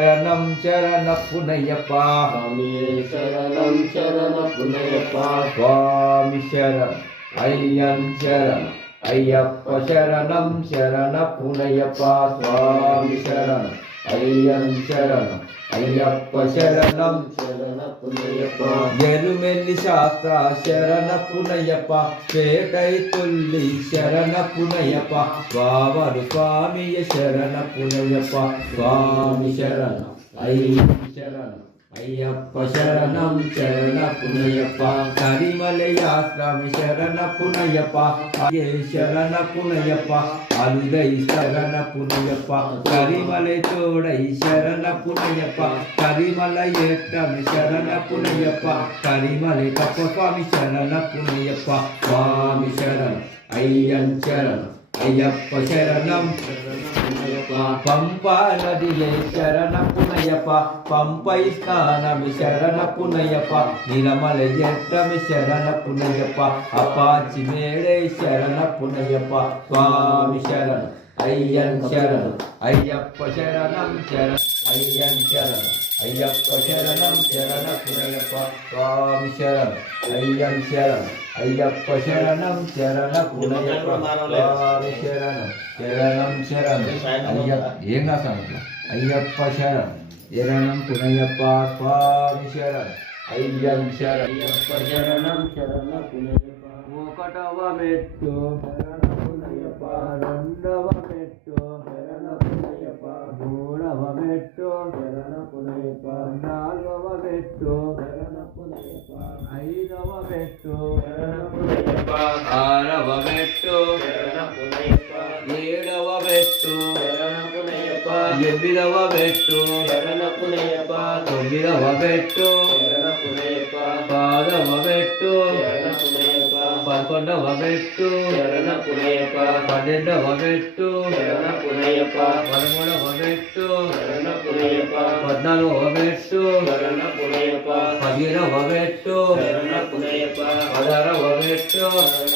శరణం శరణ పునయ్యప్ప శరణం శరణ పునయ్యప్ప స్వామి శరణం అయ్యం శరణం అయ్యప్ప శరణం శరణ పునయ్యప్ప స్వామి శరణం అయ్యం శరణం అయ్యప్ప శరణం శరణ పునయ్యప్ప ఎరుమెల్లి శాస్త్ర శరణ పునయ్యప్ప పేటై తొల్లి శరణ పునయ్యప్ప స్వామి స్వామియ శరణ పునయ్యప్ప స్వామి శరణం అయ్యం శరణం అయ్యప్ప శరణం శరణ పునయ్యప్ప కరిమలయాస్వామి శరణ పునయ్యప్ప అయ్యే శరణ పునయ్యప్ప అలుదై శరణ పునయ్యప్ప కరిమలై తోడై శరణ పునయ్యప్ప కరిమల ఏట్టమి శరణ పునయ్యప్ప కరిమలై కప్ప స్వామి శరణ పునయ్యప్ప స్వామి శరణం అయ్యం శరణం అయ్యప్ప శరణం పంపా నదియే శరణ పునయ్యప్ప పంపై స్నానమి శరణ పునయ్యప్ప నిలమల ఎట్టమి శరణ పునయ్యప్ప అపాచి మేడే శరణ పునయ్యప్ప స్వామి శరణం అయ్యం శరణం అయ్యప్ప శరణం శరణం అయ్యం శరణం అయ్యప్ప శరణం శరణ పునయ్యప్ప స్వామి శరణం అయ్యం శరణం అయ్యప్ప శరణం శరణ పునయ్యప్ప స్వామి శరణం శరణం శరణం అయ్యప్ప ఏం రాసాను అయ్యప్ప శరణం శరణం పునయ్యప్ప స్వామి శరణం అయ్యం శరణం అయ్యప్ప శరణం శరణ పునయ్యప్ప ఒకటవ మెట్టు శరణ పునయ్యప్ప రెండవ మెట్టు శరణ పునయ్యప్ప మూడవ మెట్టు శరణ పునయ్యప్ప నాలుగవ మెట్టు శరణ పునయ్యప్ప ఐదవ మెట్టు శరణ పునయ్యప్ప ఆరవ మెట్టు శరణ పునయ్యప్ప ఏడవ మెట్టు శరణ పునయ్యప్ప ఎనిమిదవ మెట్టు శరణ పునయ్యప్ప తొమ్మిదవ మెట్టు శరణ పునయ్యప్ప పదవ మెట్టు శరణ పునయ్యప్ప 11వ మెట్టు శరణ పునయ్యప్ప 12వ మెట్టు శరణ పునయ్యప్ప 13వ మెట్టు శరణ పునయ్యప్ప 14వ మెట్టు శరణ పునయ్యప్ప 15వ మెట్టు శరణ పునయ్యప్ప 16వ మెట్టు శరణ